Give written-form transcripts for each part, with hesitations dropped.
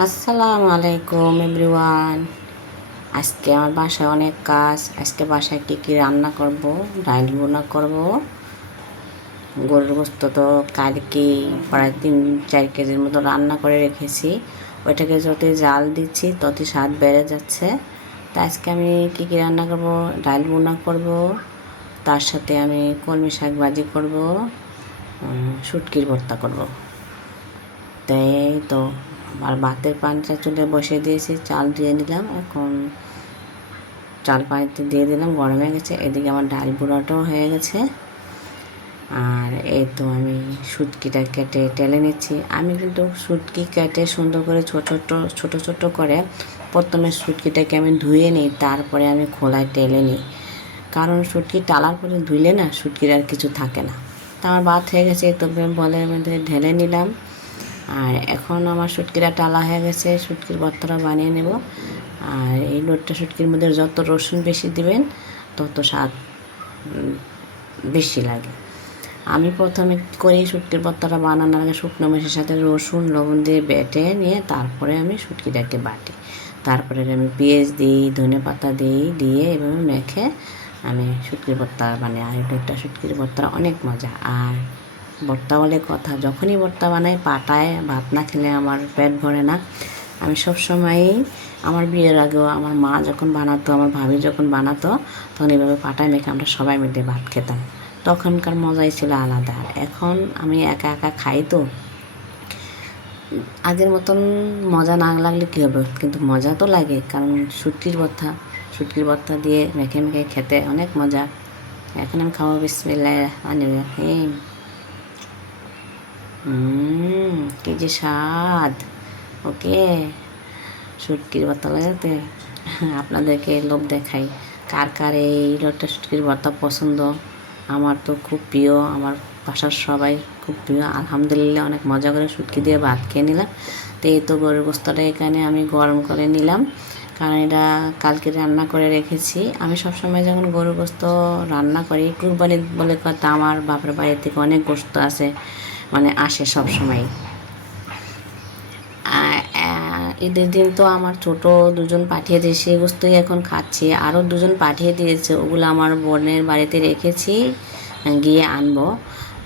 আসসালামু আলাইকুম এভরিওয়ান। আজকে আমার বাসায় অনেক কাজ। আজকে বাসায় কী কী রান্না করব, ডাল বোনা করব। গরুর গোস্ত তো কালকে প্রায় 3-4 কেজির মতো রান্না করে রেখেছি। ওইটাকে যতই জাল দিচ্ছি ততই স্বাদ বেড়ে যাচ্ছে। তো আজকে আমি কী কী রান্না করব, ডাল বোনা করব, তার সাথে আমি কলমি শাক ভাজি করব, শুটকির ভর্তা করব। তাই তো আর ভাতের পানিটা চুলে বসিয়ে দিয়েছি, চাল দিয়ে নিলাম। এখন চাল পানিতে দিয়ে দিলাম, গরম হয়ে গেছে। এদিকে আমার ডাল বুড়াটাও হয়ে গেছে। আর এই তো আমি শুটকিটা কেটে টেলে নিচ্ছি। আমি কিন্তু শুটকি কেটে সুন্দর করে ছোটো ছোটো করে প্রথমে শুটকিটাকে আমি ধুয়ে নিই, তারপরে আমি খোলায় টেলে নিই। কারণ শুটকি টালার পরে ধুইলে না শুটকির আর কিছু থাকে না। তা আমার ভাত হয়ে গেছে, তো বলের মধ্যে ঢেলে নিলাম। আর এখন আমার শুটকিটা টালা হয়ে গেছে, শুটকির ভর্তাটা বানিয়ে নেব। আর এই লোটটা শুটকির মধ্যে যত রসুন বেশি দিবেন তত স্বাদ বেশি লাগে। আমি প্রথমে করি শুটকির ভর্তাটা বানানোর আগে শুকনো মরিচের সাথে রসুন লবণ দিয়ে বেটে নিয়ে তারপরে আমি শুটকিটাকে বাটি। তারপরে আমি পেঁয়াজ দিই, ধনে পাতা দিই, দিয়ে এভাবে মেখে আমি শুটকির ভর্তা বানাই। আর এই লোটটা শুটকির ভর্তা অনেক মজা। আর ভর্তা বলে কথা, যখনই ভর্তা বানাই পাটায় ভাত না খেলে আমার পেট ভরে না। আমি সবসময়ই, আমার বিয়ের আগেও আমার মা যখন বানাতো, আমার ভাবি যখন বানাতো, তখন এইভাবে পাটায় মেখে আমরা সবাই মিলে ভাত খেতাম। তখনকার মজাই ছিল আলাদা। আর এখন আমি একা একা খাই, তো আগের মতন মজা না লাগলে কী হবে, কিন্তু মজা তো লাগে। কারণ শুটকির ভর্তা দিয়ে মেখে মেখে খেতে অনেক মজা। এখন আমি খাবো। বিসমিল্লাহির রহমানির রহিম। কি যে স্বাদ! ওকে, শুটকির ভর্তা লাগাতে আপনাদেরকে লোভ দেখাই। কার কার এই লোটটা শুটকির ভর্তা পছন্দ? আমার তো খুব প্রিয়, আমার বাসার সবাই খুব প্রিয়। আলহামদুলিল্লাহ, অনেক মজা করে শুটকি দিয়ে ভাত খেয়ে নিলাম। তো এই তো গরুর গোস্তটা এখানে আমি গরম করে নিলাম, কারণ এটা কালকে রান্না করে রেখেছি। আমি সবসময় যখন গরুর গোস্ত রান্না করি, কুরবানি বলে কথা, আমার বাপের বাড়ি থেকে অনেক গোস্ত আছে, মানে আসে সব সময়। ঈদের দিন তো আমার ছোট দুজন পাঠিয়ে দিয়ে সেই গোস্তই এখন খাচ্ছি। আরও দুজন পাঠিয়ে দিয়েছে, ওগুলো আমার বোনের বাড়িতে রেখেছি, গিয়ে আনবো।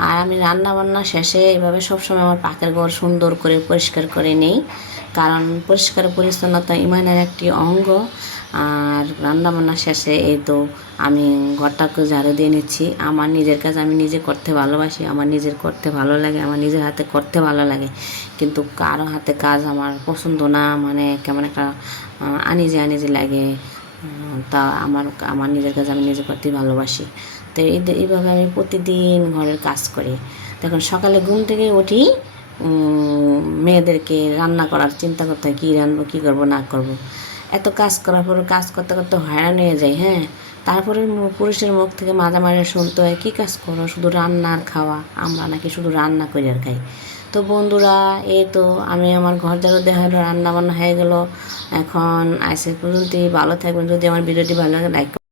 আর আমি রান্না বান্না শেষে এভাবে সবসময় আমার পাকের ঘর সুন্দর করে পরিষ্কার করে নিই, কারণ পরিষ্কার পরিচ্ছন্নতা ইমানের একটি অঙ্গ। আর রান্না বান্না শেষে এই তো আমি ঘরটাকে ঝাড়ু দিয়ে নিচ্ছি। আমার নিজের কাজ আমি নিজে করতে ভালোবাসি, আমার নিজের করতে ভালো লাগে, আমার নিজের হাতে করতে ভালো লাগে। কিন্তু কারো হাতে কাজ আমার পছন্দ না, মানে কেমন একটা আনিজি আনিজি লাগে। তা আমার আমার নিজের কাজ আমি নিজে করতে ভালোবাসি। তো এইভাবে আমি প্রতিদিন ঘরের কাজ করি। তখন সকালে ঘুম থেকে উঠি, মেয়েদেরকে রান্না করার চিন্তা করতে হয়, কী রান্নবো, কী করবো না করবো। এত কাজ করার পরে কাজ করতে করতে হয়রান হয়ে যায়। হ্যাঁ, তারপরে পুরুষের মুখ থেকে মাঝে মাঝে শুনতে হয়, কী কাজ করো, শুধু রান্না আর খাওয়া। আমরা নাকি শুধু রান্না করে আর খাই। তো বন্ধুরা, এই তো আমি আমার ঘর ঝাড়ু দেওয়া হলো, রান্না বান্না হয়ে গেল। এখন আজকে পর্যন্তই। ভালো থাকবেন। যদি আমার ভিডিওটি ভালো লাগে লাইক